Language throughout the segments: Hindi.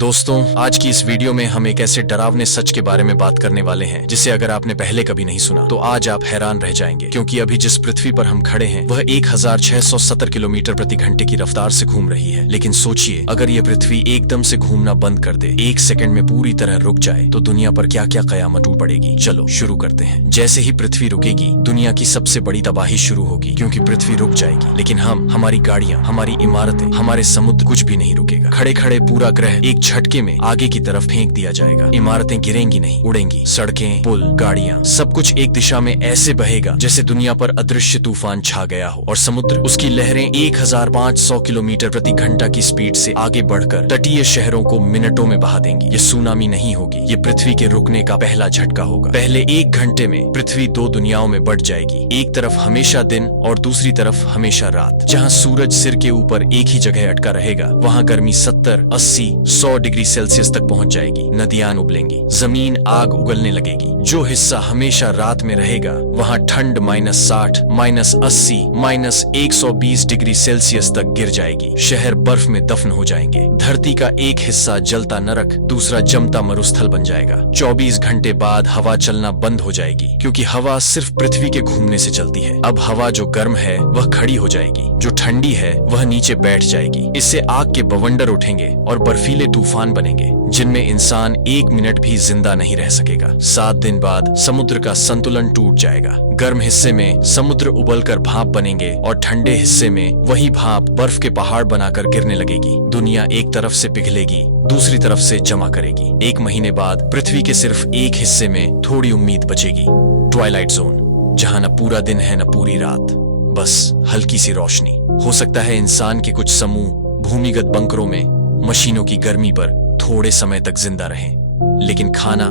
दोस्तों, आज की इस वीडियो में हम एक ऐसे डरावने सच के बारे में बात करने वाले हैं जिसे अगर आपने पहले कभी नहीं सुना तो आज आप हैरान रह जाएंगे, क्योंकि अभी जिस पृथ्वी पर हम खड़े हैं वह 1670 किलोमीटर प्रति घंटे की रफ्तार से घूम रही है। लेकिन सोचिए, अगर ये पृथ्वी एकदम से घूमना बंद कर दे, एक सेकंड में पूरी तरह रुक जाए, तो दुनिया पर क्या क्या कयामत टूट पड़ेगी। चलो शुरू करते हैं। जैसे ही पृथ्वी रुकेगी, दुनिया की सबसे बड़ी तबाही शुरू होगी, क्योंकि पृथ्वी रुक जाएगी, लेकिन हमारी गाड़ियां, हमारी इमारतें, हमारे समुद्र, कुछ भी नहीं रुकेगा। खड़े खड़े पूरा ग्रह एक झटके में आगे की तरफ फेंक दिया जाएगा। इमारतें गिरेंगी नहीं, उड़ेंगी। सड़कें, पुल, गाड़ियां, सब कुछ एक दिशा में ऐसे बहेगा जैसे दुनिया पर अदृश्य तूफान छा गया हो। और समुद्र, उसकी लहरें 1500 किलोमीटर प्रति घंटा की स्पीड से आगे बढ़कर तटीय शहरों को मिनटों में बहा देंगी। ये सुनामी नहीं होगी, ये पृथ्वी के रुकने का पहला झटका होगा। पहले 1 घंटे में पृथ्वी 2 दुनियाओं में बढ़ जाएगी। एक तरफ हमेशा दिन और दूसरी तरफ हमेशा रात। जहाँ सूरज सिर के ऊपर एक ही जगह अटका रहेगा, वहाँ गर्मी 70, 80, 100 डिग्री सेल्सियस तक पहुंच जाएगी। नदियां उबलेंगी, जमीन आग उगलने लगेगी। जो हिस्सा हमेशा रात में रहेगा, वहां ठंड -60, -80, -120 डिग्री सेल्सियस तक गिर जाएगी। शहर बर्फ में दफन हो जाएंगे। धरती का एक हिस्सा जलता नरक, दूसरा जमता मरुस्थल बन जाएगा। 24 घंटे बाद हवा चलना बंद हो जाएगी, क्योंकि हवा सिर्फ पृथ्वी के घूमने से चलती है। अब हवा जो गर्म है वह खड़ी हो जाएगी, जो ठंडी है वह नीचे बैठ जाएगी। इससे आग के बवंडर उठेंगे और बर्फीले तूफान बनेंगे, जिनमें इंसान 1 मिनट भी जिंदा नहीं रह सकेगा। 7 दिन बाद समुद्र का संतुलन टूट जाएगा। गर्म हिस्से में समुद्र उबलकर भाप बनेंगे और ठंडे हिस्से में वही भाप बर्फ के पहाड़ बनाकर गिरने लगेगी। दुनिया एक तरफ से पिघलेगी, दूसरी तरफ से जमा करेगी। 1 महीने बाद पृथ्वी के सिर्फ एक हिस्से में थोड़ी उम्मीद बचेगी, ट्वाइलाइट जोन, जहां न पूरा दिन है न पूरी रात, बस हल्की सी रोशनी। हो सकता है इंसान के कुछ समूह भूमिगत बंकरों में मशीनों की गर्मी पर थोड़े समय तक जिंदा रहें, लेकिन खाना,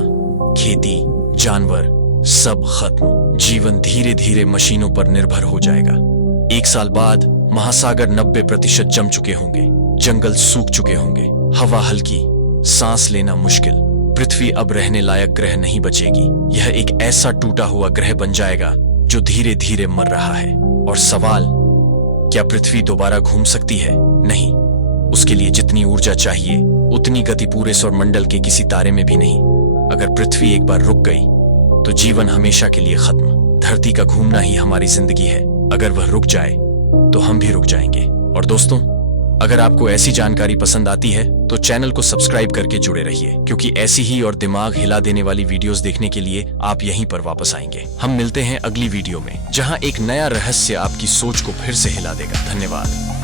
खेती, जानवर सब खत्म। जीवन धीरे धीरे मशीनों पर निर्भर हो जाएगा। 1 साल बाद महासागर 90% जम चुके होंगे, जंगल सूख चुके होंगे, हवा हल्की, सांस लेना मुश्किल। पृथ्वी अब रहने लायक ग्रह नहीं बचेगी। यह एक ऐसा टूटा हुआ ग्रह बन जाएगा जो धीरे धीरे मर रहा है। और सवाल, क्या पृथ्वी दोबारा घूम सकती है? नहीं। उसके लिए जितनी ऊर्जा चाहिए उतनी गति पूरे सौरमंडल के किसी तारे में भी नहीं। अगर पृथ्वी एक बार रुक गई तो जीवन हमेशा के लिए खत्म। धरती का घूमना ही हमारी जिंदगी है। अगर वह रुक जाए तो हम भी रुक जाएंगे। और दोस्तों, अगर आपको ऐसी जानकारी पसंद आती है तो चैनल को सब्सक्राइब करके जुड़े रहिए, क्योंकि ऐसी ही और दिमाग हिला देने वाली वीडियोस देखने के लिए आप यहीं पर वापस आएंगे। हम मिलते हैं अगली वीडियो में, जहां एक नया रहस्य आपकी सोच को फिर से हिला देगा। धन्यवाद।